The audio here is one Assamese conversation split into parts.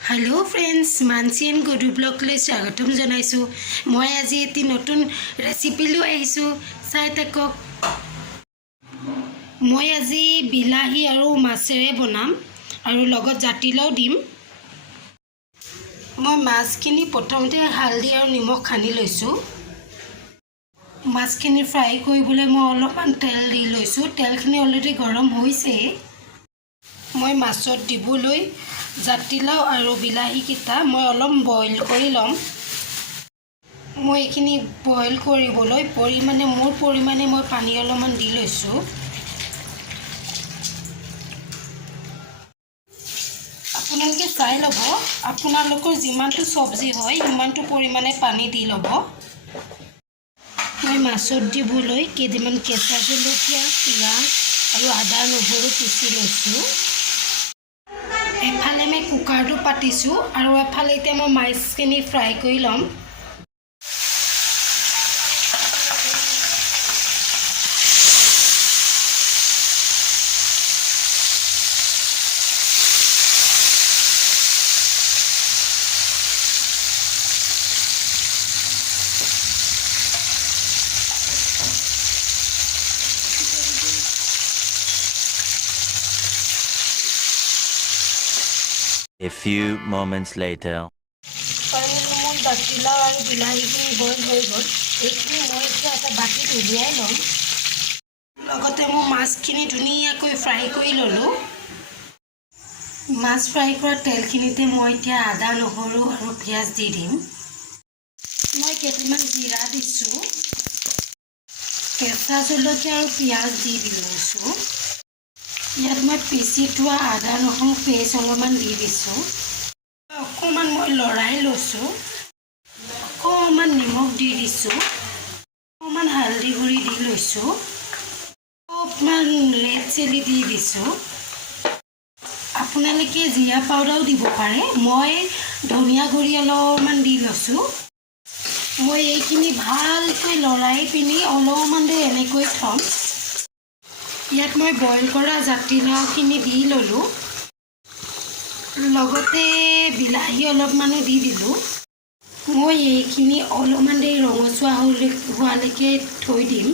Hello friends Mansi and Guddu blog ले स्वागतम जनाइছো মই আজি এটি নতুন ৰেচিপি লৈ আহিছো চাই থাকক মই আজি বিলাহী আৰু মাছেৰে বনাম আৰু লগত জাতিলাও দিম মই মাছখিনি প্ৰথমতে হালধি আৰু নিমখ খানি লৈছো মাছখিনি ফ্ৰাই কৰিবলৈ মই অলপমান তেল দি লৈছো তেলখিনি অলৰেডি গৰম হৈছে মই মাছত দিবলৈ জাতিলাও আৰু বিলাহী কিটা মই অলপ বইল কৰি লম মই এখিনি বইল কৰিবলৈ মোৰ পৰিমাণে মই পানী অলপমান দি লৈছো আপোনালোকে চাই লব আপোনালোকৰ যিমানটো সবজি হয় ইমানটো পৰিমাণে পানী দি লব মই মাছত দিবলৈ কেইদিনমান কেঁচা জলকীয়া পিঁয়াজ আৰু আদা নহৰু পিচি লৈছো এফালে মই কুকাৰটো পাতিছো আৰু এফালে এতিয়া মই মাছখিনি ফ্ৰাই কৰি লম A few moments later. মোৰ জাতিলাও আৰু বিলাহীখিনি বইল হৈ গ'ল এইখিনি মই এতিয়া এটা বাটিত উলিয়াই ল'ম লগতে মই মাছখিনি ধুনীয়াকৈ ফ্ৰাই কৰি ল'লোঁ মাছ ফ্ৰাই কৰা তেলখিনিতে মই এতিয়া আদা নহৰু আৰু পিঁয়াজ দি দিম মই কেইটামান জিৰা দিছোঁ কেঁচা জলকীয়া আৰু পিঁয়াজ দি লৈছোঁ ইয়াত মই পিচি থোৱা আদা নহৰু পেষ্ট অলপমান দি দিছোঁ অকণমান মই লৰাই লৈছোঁ অকণমান নিমখ দি দিছোঁ অকণমান হালধি গুড়ি দি লৈছোঁ অকণমান ৰেড চিলি দি দিছোঁ আপোনালোকে জিৰা পাউডাৰো দিব পাৰে মই ধনিয়া গুড়ি অলপমান দি লৈছোঁ মই এইখিনি ভালকৈ লৰাই পিনি অলপমান দেৰি এনেকৈ থ'ম ইয়াত মই বইল কৰা জাতিলাওখিনি দি ল'লোঁ লগতে বিলাহী অলপমানো দি দিলোঁ মই এইখিনি অলপমান দেৰি ৰঙচুৱা হোৱালৈকে থৈ দিম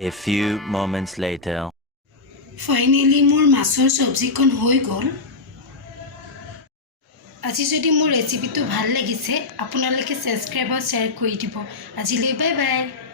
A few moments later. Finally মোৰ মাছৰ চব্জিখন হৈ গ'ল আজি যদি মোৰ ৰেচিপিটো ভাল লাগিছে আপোনালোকে সাবস্ক্ৰাইব আৰু শ্বেয়াৰ কৰি দিব আজিলৈ বাই বাই